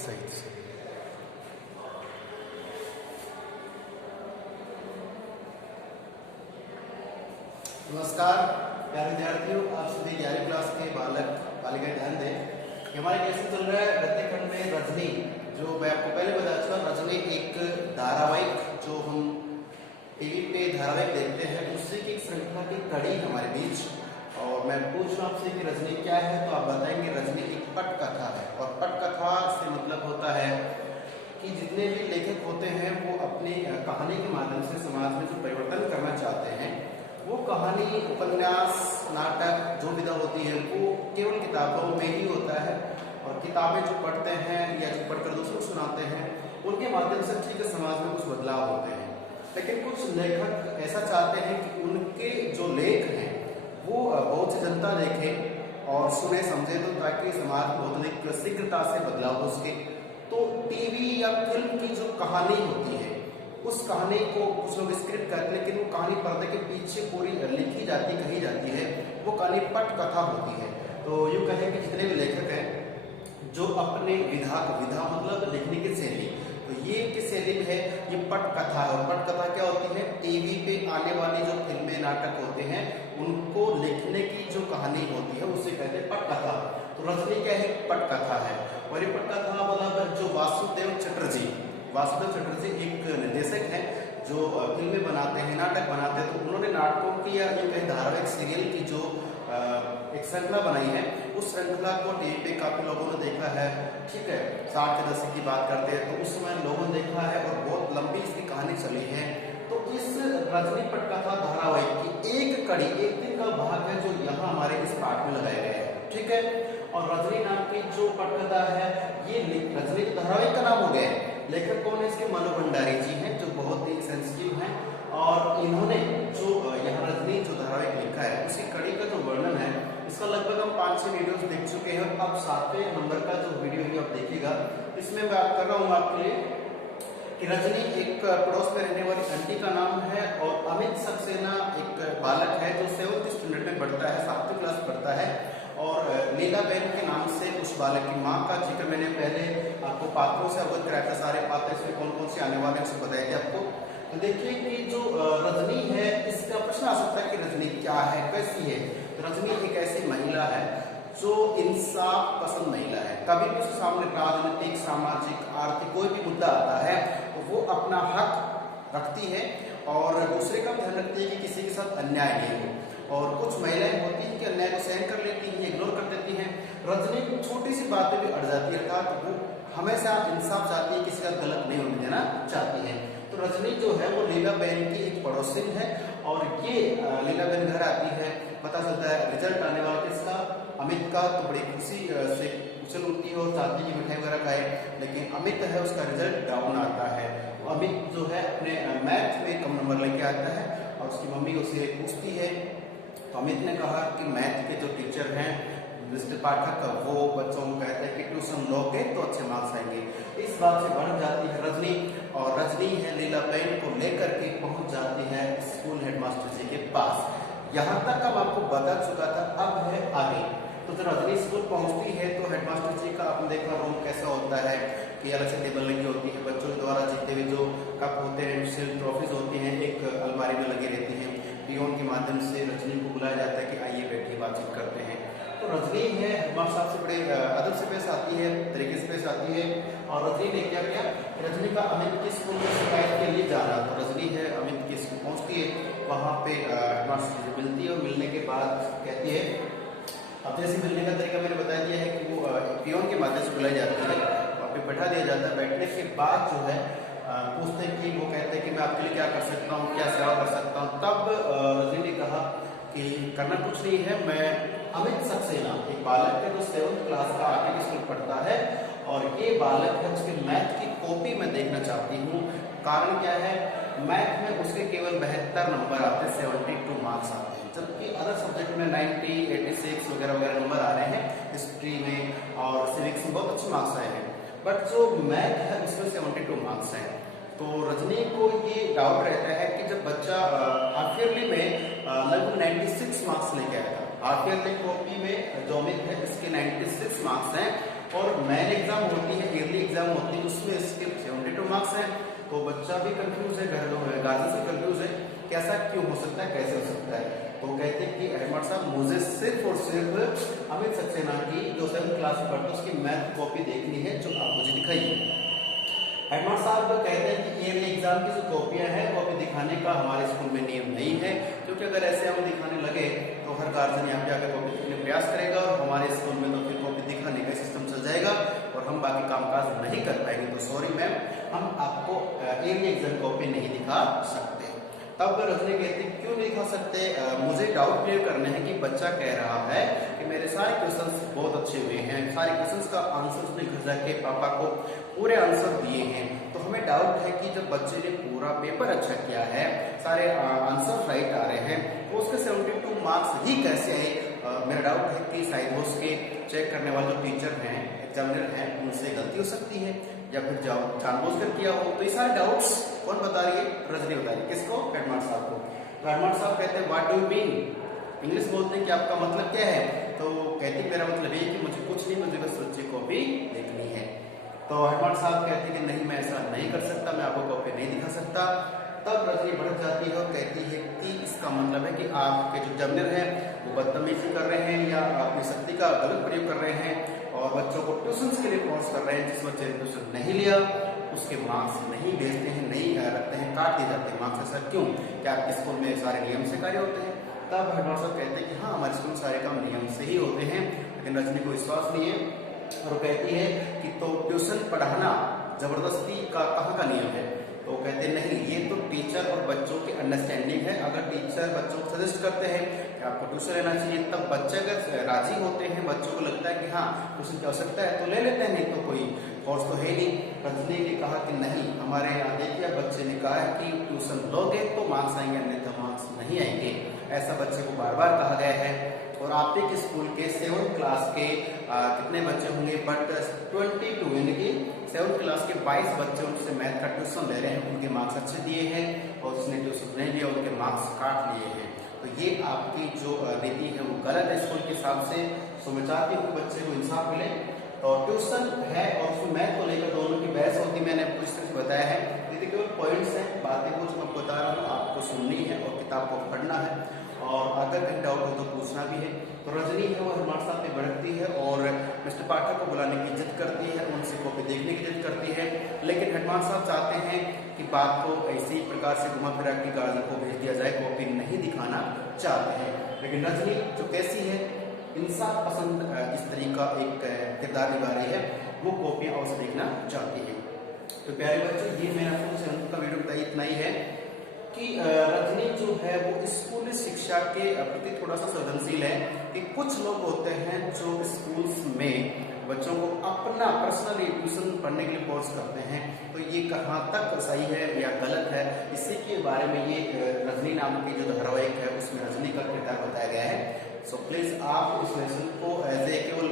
Exercise. नमस्कार प्यारे विद्यार्थियों, आप सभी 11वीं क्लास के बालक बालिकाएं ध्यान दें। हमारे कैसे चल रहा है गद्य खंड में रजनी, जो मैं आपको पहले बता चुका। रजनी एक धारावाहिक जो हम टीवी पे धारावाहिक देखते हैं, उसी की श्रृंखला की कड़ी हमारे बीच। और मैं पूछूं आपसे कि रजनी क्या है, तो आप बताएंगे रजनी एक पटकथा है। और पटकथा से मतलब होता है कि जितने भी लेखक होते हैं वो अपनी कहानी के माध्यम से समाज में जो परिवर्तन करना चाहते हैं, वो कहानी, उपन्यास, नाटक जो विधा होती है वो केवल किताबों में ही होता है। और किताबें जो पढ़ते हैं या जो पढ़कर दूसरों को सुनाते हैं, उनके माध्यम से ठीक है समाज में कुछ बदलाव होते हैं। लेकिन कुछ लेखक ऐसा चाहते हैं कि उनके जो लेख हैं वो बहुत सी जनता देखे और सुने समझे, तो ताकि समाज में बहुत अधिक शीघ्रता से बदलाव हो सके। तो टीवी या फिल्म की जो कहानी होती है, उस कहानी को कुछ लोग स्क्रिप्ट करते हैं, लेकिन वो कहानी पर्दे के पीछे पूरी लिखी जाती, कही जाती है, वो कहानी पटकथा होती है। तो यूँ कहें कि जितने भी लेखक हैं जो अपने विधा मतलब लिखने की शैली, तो ये किस शैली में है, ये पटकथा है। और पटकथा क्या होती है, टीवी पे आने वाली जो फिल्में, नाटक होते हैं, उनको लिखने की जो कहानी होती है उसे कहते हैं पटकथा। तो रजनी क्या है, पटकथा है। और ये पटकथा मतलब जो वासुदेव चटर्जी एक निर्देशक हैं जो फिल्में बनाते हैं, नाटक बनाते हैं। तो उन्होंने नाटकों की या धारावाहिक सीरियल की जो एक श्रृंखला बनाई है, उस श्रृंखला को टीवी पे काफी लोगों ने देखा है। ठीक है, 60 के दशक की बात करते हैं तो उस समय लोगों ने देखा है और बहुत लंबी इसकी कहानी चली है। तो इस रजनी पटकथा धारावाहिक की एक कड़ी, एक दिन का भाग है जो यहाँ हमारे इस पाठ में लगाया गया है। ठीक है, और रजनी नाम की जो पटकथा है, ये रजनी धारावाहिक का नाम हो गया है। लेखक कौन है इसके, मनु भंडारी जी हैं, जो बहुत ही सेंसिटिव हैं। और इन्होंने जो यहाँ रजनी जो धारावाहिक लिखा है, उसी कड़ी का जो वर्णन है, इसका लगभग हम 5-6 वीडियोस देख चुके हैं। अब 7वें नंबर का जो वीडियो है आप देखिएगा, इसमें मैं बात कर रहा हूँ आपके लिए कि रजनी एक पड़ोस में रहने वाली आंटी का नाम है। और अमित सक्सेना एक बालक है जो 7th स्टैंडर्ड में पढ़ता है, 7वीं क्लास पढ़ता है। और लीला बहन के नाम से उस बालक की माँ का जिक्र मैंने पहले आपको पात्रों से अवगत कराया था। सारे पात्र इसमें कौन कौन से आने वाले हैं उसे बताया था आपको। तो देखिए कि जो रजनी है, इसका प्रश्न आ सकता है कि रजनी क्या है, कैसी है। रजनी एक ऐसी महिला है जो इंसाफ पसंद महिला है। कभी भी उसके सामने राजनीतिक, सामाजिक, आर्थिक कोई भी मुद्दा आता है तो वो अपना हक रखती है और दूसरे का ध्यान रखती है कि किसी के साथ अन्याय नहीं हो। और कुछ महिलाएं होती हैं कि अन्याय को सहन कर लेती हैं, इग्नोर कर देती हैं। रजनी छोटी सी बातें भी अड़ जाती है, अर्थात वो हमेशा इंसाफ चाहती है, किसी का गलत नहीं होने देना चाहती है। तो रजनी जो है वो लीला बहन की एक पड़ोसिन है। और ये लीला बहन घर आती है, पता चलता है रिजल्ट आने वाला किसका, अमित का। तो बड़ी खुशी से उछल उठती है और चाहती है मिठाई वगैरह खाए। लेकिन अमित है, उसका रिजल्ट डाउन आता है। अमित जो है अपने मैथ में कम नंबर लेके आता है और उसकी मम्मी उसे पूछती है। तो अमित ने कहा कि मैथ के जो टीचर हैं मिस्टर पाठक, वो बच्चों को कहते हैं कि ट्यूशन लोगे तो अच्छे मार्क्स आएंगे। इस बात से बढ़ जाती है रजनी, और रजनी है लीला बहन को लेकर के पहुंच जाती है स्कूल हेडमास्टर जी के पास। यहाँ तक हम आपको बता चुका था, अब है आगे। तो जब रजनी स्कूल पहुंचती है तो हेडमास्टर जी का आपने देखा रूम कैसा होता है कि अलग से टेबल लगी होती है, बच्चों के द्वारा जीते हुए जो कप होते हैं, ट्रॉफीज होती हैं, एक अलमारी में लगी रहती हैं। पियोन के माध्यम से रजनी को बुलाया जाता है कि आइए बैठिए, बातचीत करते हैं। तो रजनी है हेडमास्टर साहब से बड़े अदब से पेश आती है, तरीके से पेश आती है। और रजनी ने क्या किया, रजनी का अमित की स्कूल में शिकायत के लिए जा रहा। तो रजनी है अमित की स्कूल पहुंचती है, वहाँ पे हेडमास्टर से मिलती है और मिलने के बाद कहती है, अब जैसे मिलने का तरीका मैंने बता दिया है कि वो पियोन के माध्यम से बुलाई जाती है, वहाँ पे बैठा दिया जाता है। बैठने के बाद जो है पूछते हैं कि, वो कहते हैं कि मैं आपके लिए क्या कर सकता हूँ, क्या सेवा कर सकता हूँ। तब रजनी ने कहा कि करना कुछ नहीं है, मैं अमित सक्सेना एक बालक है जो 7th क्लास का आर्टिक स्कूल पढ़ता है, और ये बालक है, उसके मैथ की कॉपी मैं देखना चाहती हूँ। कारण क्या है, मैथ में उसके केवल 72 नंबर आते हैं, 72 मार्क्स आते हैं, जबकि अदर सब्जेक्ट में 90, 86 वगैरह वगैरह नंबर आ रहे हैं। हिस्ट्री में और सिविक्स में बहुत अच्छे मार्क्स आए हैं, बट जो मैथ है उसमें 72 मार्क्स हैं। तो रजनी को ये डाउट रहता है कि जब बच्चा हाफ ईयरली में लगभग 96 मार्क्स लेके आया था, हाफ ईयरली कॉपी में जो अमित है इसके 96 मार्क्स हैं, और मेन एग्जाम होती है, ईयरली एग्जाम होती है, उसमें इसके 72 मार्क्स हैं। तो बच्चा भी कंफ्यूज है, गार्जियन से कंफ्यूज है कि ऐसा क्यों हो सकता है, कैसे हो सकता है। तो कहते हैं कि हेडमास्टर साहब मुझे सिर्फ और सिर्फ अमित सक्सेना की जो 7th क्लास में पढ़ता है उसकी मैथ कॉपी देखनी है जो आप मुझे दिखाइए। हेडमास्टर साहब कहते हैं कि ईयरली एग्जाम की जो कॉपियां हैं कॉपी दिखाने का हमारे स्कूल में नियम नहीं है, क्योंकि अगर ऐसे हम दिखाने लगे तो हर गार्जियन यहाँ पे आकर कॉपी दिखाने प्रयास करेगा और हमारे स्कूल में तो फिर कॉपी दिखाने का सिस्टम चल जाएगा और हम बाकी कामकाज नहीं कर पाएंगे। तो सॉरी मैम, हम आपको ईयरली एग्जाम कॉपी नहीं दिखा सकते। तब रजनी कहती क्यों नहीं दिखा सकते, मुझे डाउट क्लियर करने हैं कि बच्चा कह रहा है कि मेरे सारे क्वेश्चंस बहुत अच्छे हुए हैं, सारे क्वेश्चंस का आंसर उसने घर जाके पापा को पूरे आंसर दिए हैं। तो हमें डाउट है कि जब बच्चे ने पूरा पेपर अच्छा किया है, सारे आंसर राइट आ रहे हैं, तो उसके 72 मार्क्स ही कैसे आए। मेरा डाउट है कि शायद वो उसके चेक करने वाले जो टीचर हैं, एग्जामिनर हैं, उनसे गलती हो सकती है या फिर जानबूझकर किया हो। तो ये सारे डाउट्स कौन बता रही है, रजनी बता रही है। किसको, हेडमास्टर साहब को। तो हेडमास्टर साहब कहते हैं what do you mean, English बोलते हैं कि आपका मतलब क्या है। तो कहती मेरा मतलब ये कि मुझे कुछ नहीं, मुझे बस बच्चे कॉपी देखनी है। तो हेडमास्टर साहब कहते हैं कि नहीं, मैं ऐसा नहीं कर सकता, मैं आपको कॉपी नहीं दिखा सकता। तब रजनी भड़क जाती है और कहती है कि इसका मतलब है कि आपके जो एग्जामिनर हैं वो बदतमीजी कर रहे हैं या अपनी शक्ति का गलत प्रयोग कर रहे हैं और बच्चों को ट्यूशन के लिए फोर्स कर रहे हैं। जिस बच्चे ने ट्यूशन नहीं लिया उसके मार्क्स नहीं भेजते हैं, नहीं रखते हैं, काट दिए जाते हैं मार्क्स। ऐसा क्यों, क्या आपके स्कूल में सारे नियम से कार्य होते हैं। तब हेडमास्टर साहब कहते हैं कि हाँ, हमारे स्कूल में सारे काम नियम से ही होते हैं। लेकिन रजनी को विश्वास नहीं है और कहती है कि तो ट्यूशन पढ़ाना जबरदस्ती का कहाँ का नियम है। तो कहते नहीं, ये तो टीचर और बच्चों की अंडरस्टैंडिंग है। अगर टीचर बच्चों को सजेस्ट करते हैं कि आपको ट्यूशन लेना चाहिए, तब बच्चे अगर राजी होते हैं, बच्चों को लगता है कि हाँ ट्यूशन की आवश्यकता है, तो ले लेते हैं, नहीं तो कोई फोर्स तो है नहीं। रजनी ने कहा कि नहीं, हमारे यहाँ देखिए बच्चे ने कहा है कि ट्यूशन लोगे तो मार्क्स आएंगे, अन्यथा मार्क्स नहीं आएंगे। ऐसा बच्चे को बार बार कहा गया है। और आप एक स्कूल के 7th क्लास के कितने बच्चे होंगे, बट 22 यानी कि 7th क्लास के 22 बच्चे उनसे मैथ का ट्यूशन ले रहे हैं, उनके मार्क्स अच्छे दिए हैं और जिसने ट्यूशन नहीं लिया उनके मार्क्स काट लिए हैं। तो ये आपकी जो नीति है वो गलत है स्कूल के हिसाब से। सो मैं चाहती हूँ कि बच्चे को इंसाफ मिले। तो ट्यूशन है और उसमें मैथ को लेकर दोनों की बहस होती है, मैंने आपको इस तरह से बताया है। ये केवल पॉइंट्स हैं, बातें कुछ मैं बता रहा हूँ, आपको सुननी है और किताब को पढ़ना है और अगर कहीं डाउट हो तो पूछना भी है। तो रजनी है वो हेडमास्टर साहब पे भड़कती है और मिस्टर पाठक को बुलाने की जिद करती है, उनसे कॉपी देखने की जिद करती है। लेकिन हेडमास्टर साहब चाहते हैं कि बात को ऐसी प्रकार से घुमा फिरा के गार्जियन को भेज दिया जाए, कॉपी नहीं दिखाना चाहते हैं। लेकिन रजनी जो कैसी है, इंसाफ पसंद स्त्री का एक किरदार निभा रही है, वो कॉपियां अवश्य देखना चाहती है। तो प्यारे बच्चों, ये मेरा का वीडियो बताइए इतना ही है कि रजनी जो है वो स्कूली शिक्षा के प्रति थोड़ा सा संवेदनशील है। कि कुछ लोग होते हैं जो स्कूल्स में बच्चों को अपना पर्सनली ट्यूशन पढ़ने के लिए फोर्स करते हैं। तो ये कहाँ तक सही है या गलत है, इसी के बारे में ये रजनी नाम की जो धारावाहिक है उसमें रजनी का किरदार बताया गया है। सो प्लीज आप इस लेसन को एज ए केवल,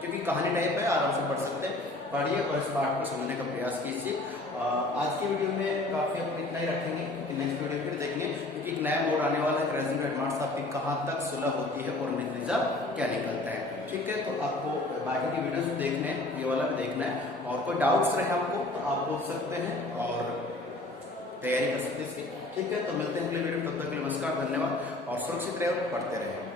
क्योंकि कहानी टाइप है, आराम से पढ़ सकते हैं, पढ़िए और इस पाठ को समझने का प्रयास कीजिए। आज के वीडियो में काफी अपने इतना ही रखेंगे, क्योंकि नेक्स्ट वीडियो फिर देखेंगे, क्योंकि एक नया मोड आने वाला है। रजनी हेडमास्टर साहब की कहाँ तक सुलह होती है और नतीजा क्या निकलता है। ठीक है, तो आपको बाकी की वीडियोस देखने हैं, ये वाला भी देखना है और कोई डाउट्स रहे आपको तो आप पूछ सकते हैं और तैयारी कर सकते हैं इसकी। ठीक है, तो मिलते हैं अगले वीडियो में, तब तक के लिए नमस्कार, धन्यवाद और सुरक्षित रहे और पढ़ते रहे।